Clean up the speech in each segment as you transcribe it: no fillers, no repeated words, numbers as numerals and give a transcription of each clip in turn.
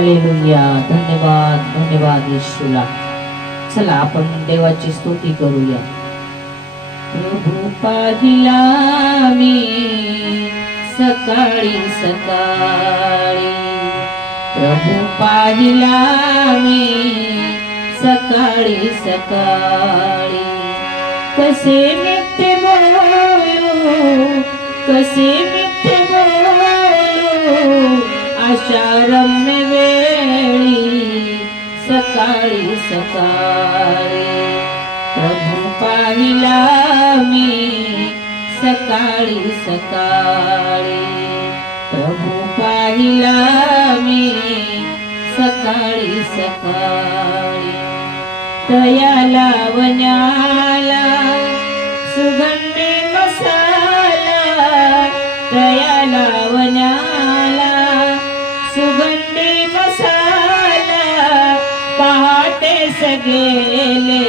Hallelujah. धन्यवाद धन्यवाद येशूला. चला आपण देवाची स्तुती करूया. प्रभू पाहिला मी सकाळी सकाळी, प्रभू पाहिला मी सकाळी सकाळी. कसे मिथ्य बोलू, कसे मिथ्य बोलू, आशा रम्य वेळी सकाळी सकाळी. प्रभू पाहिला मी सकाळी सकाळी, प्रभू पाहिला मी सकाळी सकाळी. तया लावण्याला सुगंधी मसाला, तया लावण्याला सुगंधी मसाला. पहाटेस गेले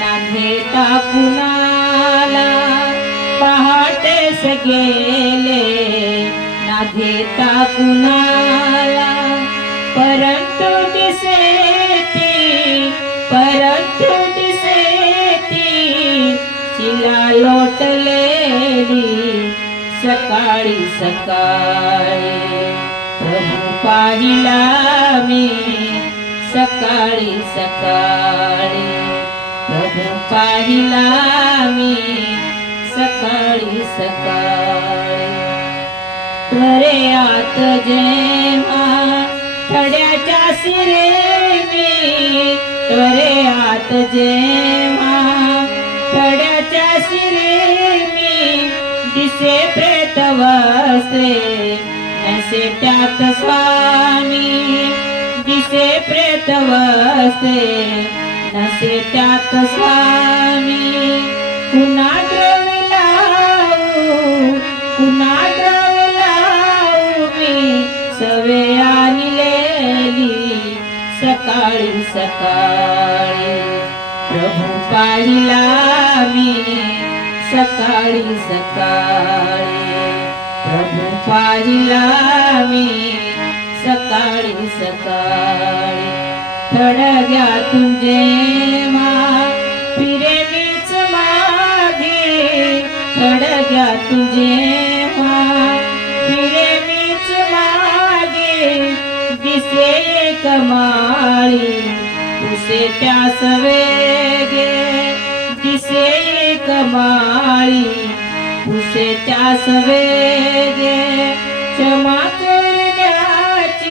ना घेता कुणाला, पहाटेस गेले ना घेता कुणाला. परंतु दिसेती, परंतु दिसेती चिला लोटलेली सकाळी सकाळी. प्रभू पाहिला मी सकाळी सकाळी, प्रभू पाहिला मी सकाळी सकाळी. त्वरेआत जेव्हा थड्याच्या शिरे मी, त्वरेआत जेव्हा थड्याच्या शिरे मी. दिसे प्रेत वस्त्रे नसे त्यात स्वामी, दिसे प्रेत वस्त्रे नसे त्यात स्वामी. पुन्हा द्रव्य लावू, पुन्हा द्रव्य लावू मी सवे आणलेली सकाळी सकाळी. प्रभू पाहिला मी सकाळी सकाळी, प्रभू पाहिला मी सकाळी सकाळी. थडग्यातून जेव्हा फिरे मीच मागे, थडग्यातून जेव्हा फिरे मीच मागे. दिसे एक माळी तुसे त्यास वेगे, दिसे एक माळी तुसे त्यास वेगे. क्षमा